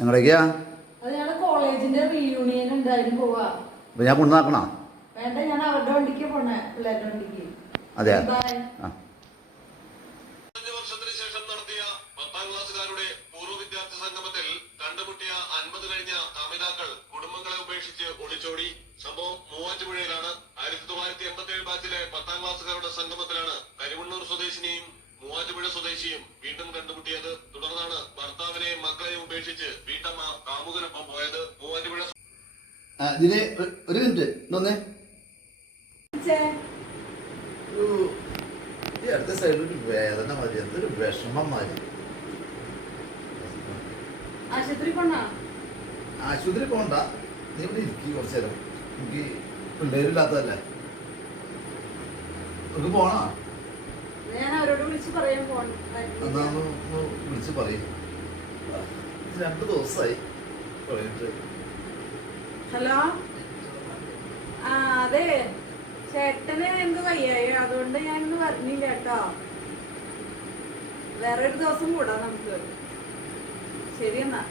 എങ്ങടേക്കാ? കോളേജിന്റെ റീയൂണിയൻ ഉണ്ടായിരുന്നു പോവാ. അപ്പൊ ഞാൻ കൊണ്ടുനാക്കണോ? വേണ്ട, ഞാൻ അവരുടെ വണ്ടിക്ക് പോണേ, പിള്ളേരുടെ വണ്ടിക്ക്. അതെയാ? വർഷത്തിന് ശേഷം നടത്തിയ 10ാം ക്ലാസ്സുകാരുടെ പൂർവ്വ വിദ്യാർത്ഥി സംഗമത്തിൽ കണ്ടുമുട്ടിയ 50 കഴിഞ്ഞ കാമിതാക്കൾ കുടുംബങ്ങളെ ഉപേക്ഷിച്ച് ഒളിച്ചോടി. സംഭവം മൂവാറ്റുപുഴയിലാണ്. 1987 ബാച്ചിലെ 10ാം ക്ലാസ്സുകാരുടെ സംഗമത്തിലാണ് കരിവണ്ണൂർ സ്വദേശിനിയും മൂവാറ്റുപുഴ സ്വദേശിയും വീണ്ടും കണ്ടുമുട്ടിയത്. തുടർന്നാണ് ഭർത്താവിനെയും മക്കളെയും ഉപേക്ഷിച്ച് വീട്ടമ്മ കാമുകനൊപ്പം പോയത്. മൂവാറ്റുപുഴ ഒരു മിനിറ്റ് ഇന്നൊന്നേ. ഈ അടുത്ത സൈഡിൽ ഒരു വേദന മതി, എന്തൊരു വിഷമം മതി. ആശുപത്രി പോണ്ട, നീ ഇവിടെ ഇരിക്കും കുറച്ചു നേരം. എനിക്ക് പിള്ളേരില്ലാത്തതല്ലേ, നമുക്ക് പോണോ? എന്നാ വിളിച്ച് പറയും. 2 ദിവസമായി പറഞ്ഞിട്ട്. ഹലോ, അതെ, ചേട്ടന് എന്ത് വയ്യായോ, അതുകൊണ്ട് ഞാൻ ഇന്ന് പറഞ്ഞില്ല കേട്ടോ. വേറൊരു ദിവസം കൂടാ നമുക്ക്. ശരി എന്നാ.